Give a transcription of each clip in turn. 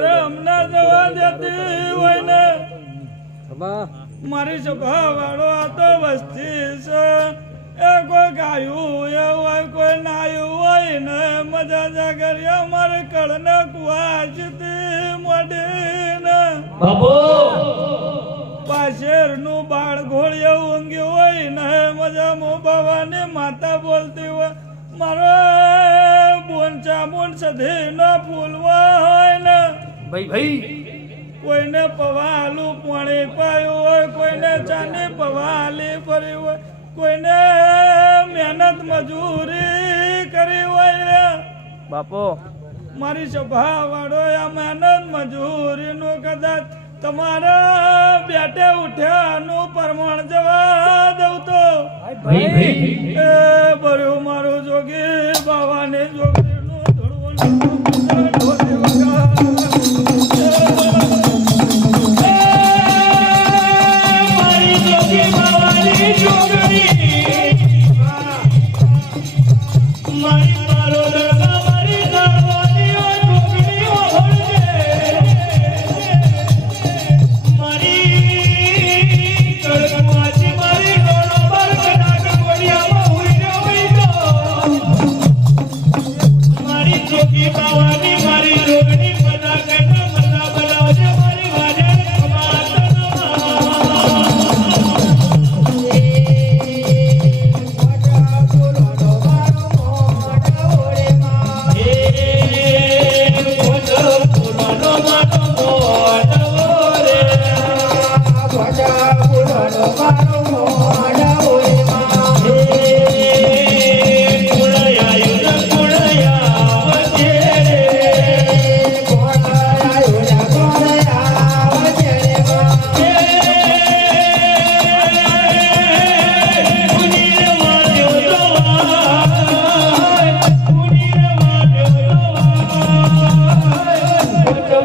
શરમ ના જવા દેતી હોય ને મારી સભા વાળો આ તો વસ્તી છે એ કોઈ ગાયું એ હોય કોઈ નાયું હોય ને મજા જાગરિયા મારે કળને કુવાચતી મોડીને પાછેર નું બાળ ઘોડીએ ઊંઘ્યું હોય ને મજા મોબાવાની માતા બોલતી હોય મારો બોન ચામુન સધી ન ફૂલવા હોય ને ભાઈ કોઈને પવાલું પાણી પાયું હોય કોઈને ચાની પવાલી ભરી હોય કોઈને મહેનત મજૂરી કરી હોય બાપો મારી સભા વાળો આ મહેનત મજૂરી નું કદાચ તમારા બેટે ઉઠ્યાનું પ્રમાણ જવા દઉં તો એ ભર્યું મારું જોગી બાવાની જોગીનું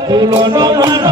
ફૂલોનો